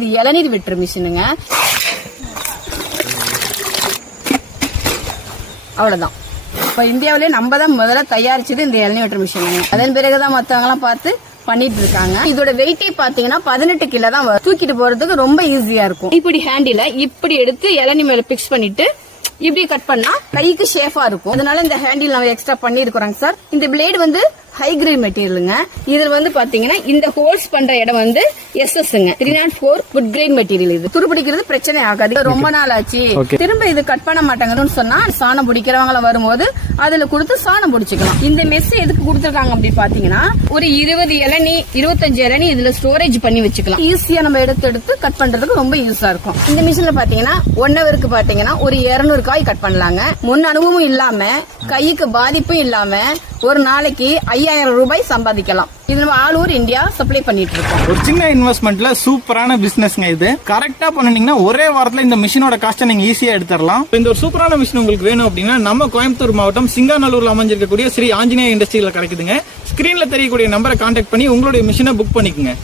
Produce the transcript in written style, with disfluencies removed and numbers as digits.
இது இளநீர் வெட்டுற மிஷினுங்க. அவ்வளவுதான். இப்ப இந்தியாவிலே நம்ம தான் முதல்ல தயாரிச்சது இந்த இளநீர் வெட்டுற மிஷினுங்க. அதன் பிறகுதான் மத்தவங்க எல்லாம் பார்த்து பண்ணிட்டு இருக்காங்க. இதோட வெயிட்டே பாத்தீங்கன்னா 18 கிலோ தான் வரும். தூக்கிட்டு போறதுக்கு ரொம்ப ஈஸியா இருக்கும். இப்படி ஹேண்டில இப்படி எடுத்து இளநீ மேல பிக்ஸ் பண்ணிட்டு இப்படி கட் பண்ணா கைக்கு ஷேஃபா இருக்கும். அதனால இந்த ஹேண்டில் நம்ம எக்ஸ்ட்ரா பண்ணி இருக்கிறோங்க சார். இந்த பிளேடு வந்து ஹை கிரேட் மெட்டீரியலுங்க. இதுல வந்து பாத்தீங்கன்னா இந்த ஹோல்ஸ் பண்ற இடம் வந்து SS-ங்க 304 குட் கிரேட் மெட்டீரியல். இது துருப்பிடிக்கிறது பிரச்சனை ஆகாது. ரொம்ப நாள் ஆச்சு திரும்ப இது கட் பண்ண மாட்டாங்கன்னு சொன்னா சாணம் பிடிக்கிறவங்க வரும்போது அதுல கொடுத்து சாணம் பிடிச்சிக்கலாம். இந்த மெஸ் எதுக்கு கொடுத்துருக்காங்க அப்படி பாத்தீங்கன்னா ஒரு 20 இளநீ 25 இளநீ இதுல ஸ்டோரேஜ் பண்ணி வச்சுக்கலாம். ஈஸியா நம்ம எடுத்து கட் பண்றதுக்கு ரொம்ப யூஸா இருக்கும். இந்த மிஷின்ல பாத்தீங்கன்னா 1 ஹவருக்கு பாத்தீங்கன்னா ஒரு 200 காய் கட் பண்ணலாங்க. முன் அனுபவமும் இல்லாம கைக்கு பாதிப்பும் இல்லாம ஒரு நாளைக்கு 5000 ரூபாய் சம்பாதிக்கலாம். இது நம்ம ஆல் ஓவர் இந்தியா சப்ளை பண்ணிட்டு இருக்கோம். ஒரு சின்ன இன்வெஸ்ட்மெண்ட்ல சூப்பரான பிசினஸ்ங்க. இது கரெக்டா பண்ணீங்கன்னா ஒரே வாரத்துல இந்த மிஷினோட காஸ்ட்டை நீங்க ஈஸியா எடுத்துடலாம். இந்த ஒரு சூப்பரான மிஷின் உங்களுக்கு வேணும் அப்படின்னா நம்ம கோயம்புத்தூர் மாவட்டம் சிங்காநல்லூர்ல அமைஞ்சிருக்கக்கூடிய ஸ்ரீ ஆஞ்சநேய இண்டஸ்ட்ரியில கிடைக்குதுங்க. ஸ்கிரீன்ல தெரியக்கூடிய நம்பரை கான்டாக்ட் பண்ணி உங்களுடைய மிஷினை புக் பண்ணிக்கோங்க.